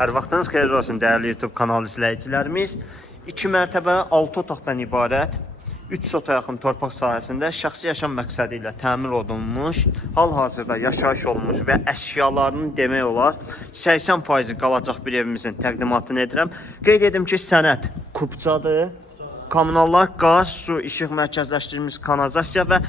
Hər vaxtınız xeyirli olsun dəyərli YouTube kanal izləyicilərimiz. 2 mərtəbə 6 otaqdan ibarət 3 sota yaxın torpaq sahəsində şəxsi yaşam məqsədi ilə təmir olunmuş, hal-hazırda yaşayış olmuş və əşyalarının demək olar 80% qalacaq bir evimizin təqdimatını edirəm. Qeyd edim ki, sənəd kubcadır. Kommunallar, qaz, su, işıq mərkəzləşdirilmiş kanalizasiya və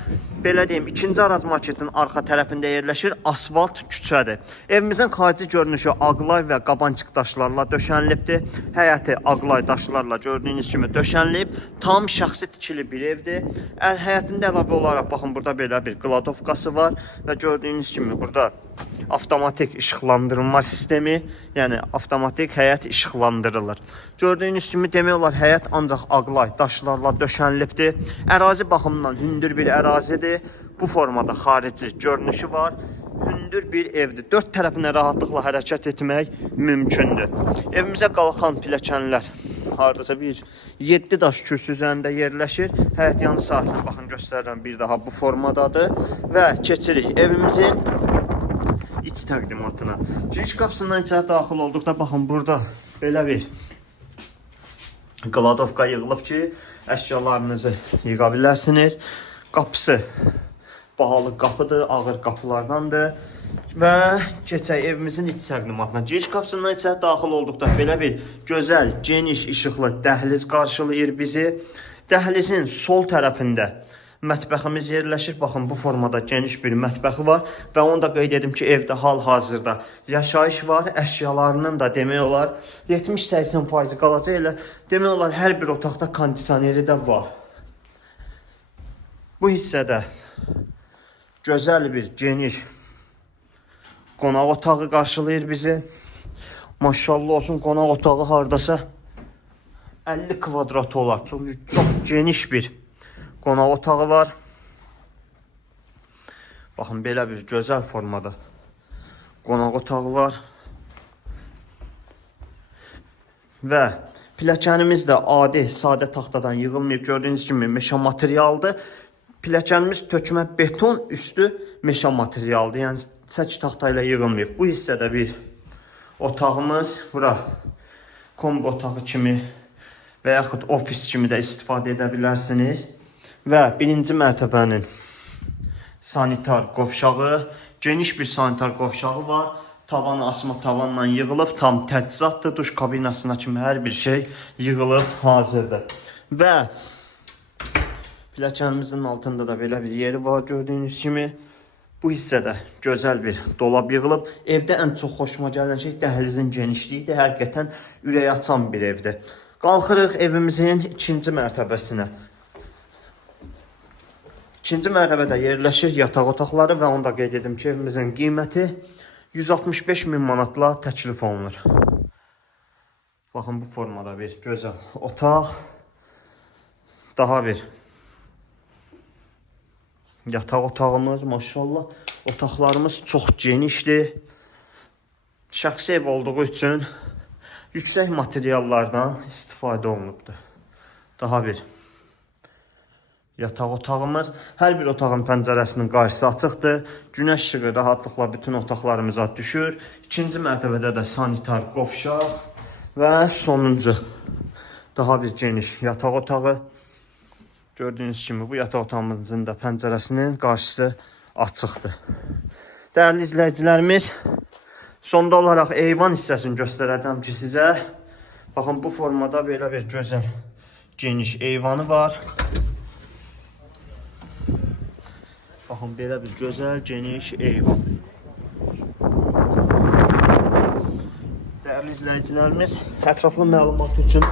belə deyim, ikinci Araz marketin arxa tərəfində yerləşir asfalt küçədir. Evimizin xarici görünüşü ağlay və qabancıq daşlarla döşənilibdir. Həyəti ağlay daşlarla gördüyünüz kimi döşənilib. Tam şəxsi tikili bir evdir. Əl həyətində əlavə olaraq baxın burada belə bir qladovkası var və gördüyünüz kimi burada avtomatik işıqlandırma sistemi, yəni avtomatik həyət işıqlandırılır. Gördüyünüz kimi demək olar həyət ancaq ağlay daşlarla döşənilibdir. Ərazi baxımından hündür bir ərazidir. Bu formada xarici görünüşü var. Hündür bir evdir. Dörd tərəfinə rahatlıqla hərəkət etmək mümkündür. Evimizə qalxan pilləkənlər hardasa bir 7 daş kürsü üzərində yerləşir. Həyət yanı sahəsini baxın göstərirəm bir daha bu formadadır və keçirik evimizin iç təqdimatına. Giriş qapısından içəri daxil olduqda baxın burada belə bir qladovka yığılıb ki, əşyalarınızı yığa bilərsiniz. Qapısı bahalı qapıdır, ağır qapılardandır. Və keçək evimizin iç təqdimatına. Giriş qapısından içəri daxil olduqda belə bir gözəl, geniş, işıqlı dəhliz qarşılayır bizi. Dəhlizin sol tərəfində mətbəximiz yerləşir. Baxın bu formada geniş bir mətbəxi var və onu da qeyd edim ki, evdə hal-hazırda yaşayış var. Əşyalarının da demək olar 70-80% qalacaq elə demək olar hər bir otaqda kondisioneri də var. Bu hissədə gözəl bir geniş qonaq otağı qarşılayır bizi. Maşallah olsun qonaq otağı hardasa 50 kvadrat olar. Çox çox geniş bir qonaq otağı var. Baxın belə bir gözəl formada qonaq otağı var. Və pilləkənimiz də adi sadə taxtadan yığılmayıb gördüyünüz kimi meşə materialdır. Pilləkənimiz tökmə beton üstü meşə materialdır. Yəni tək taxta ilə yığılmayıb. Bu hissədə bir otağımız, bura kombo otağı kimi və yaxud ofis kimi də istifadə edə bilərsiniz. Və birinci mərtəbənin sanitar qovşağı, geniş bir sanitar qovşağı var. Tavanı asma tavanla yığılıb, tam təchizatdır. Duş kabinasına kimi hər bir şey yığılıb hazırdır. Və pilləkənimizin altında da belə bir yeri var gördüyünüz kimi. Bu hissədə gözəl bir dolab yığılıb. Evdə ən çox xoşuma gələn şey dəhlizin genişliyidir. Həqiqətən ürək açan bir evdir. Qalxırıq evimizin ikinci mərtəbəsinə. İkinci mərtəbədə yerləşir yataq otaqları və onu da qeyd edim ki, evimizin qiyməti 165 min manatla təklif olunur. Baxın bu formada bir gözəl otaq. Daha bir yataq otağımız, maşallah. Otaqlarımız çox genişdir. Şəxsi ev olduğu üçün yüksək materiallardan istifadə olunubdur. Daha bir yataq otağımız. Hər bir otağın pəncərəsinin qarşısı açıqdır. Günəş işığı rahatlıqla bütün otaqlarımıza düşür. İkinci mərtəbədə də sanitar qovşaq və sonuncu daha bir geniş yataq otağı. Gördüyünüz kimi bu yataq otağımızın da pəncərəsinin qarşısı açıqdır. Dəyərli izləyicilərimiz, sonda olaraq eyvan hissəsini göstərəcəm ki sizə. Baxın bu formada belə bir gözəl geniş eyvanı var. Baxın belə bir gözəl geniş eyvan. Dəyərli izləyicilərimiz, ətraflı məlumat üçün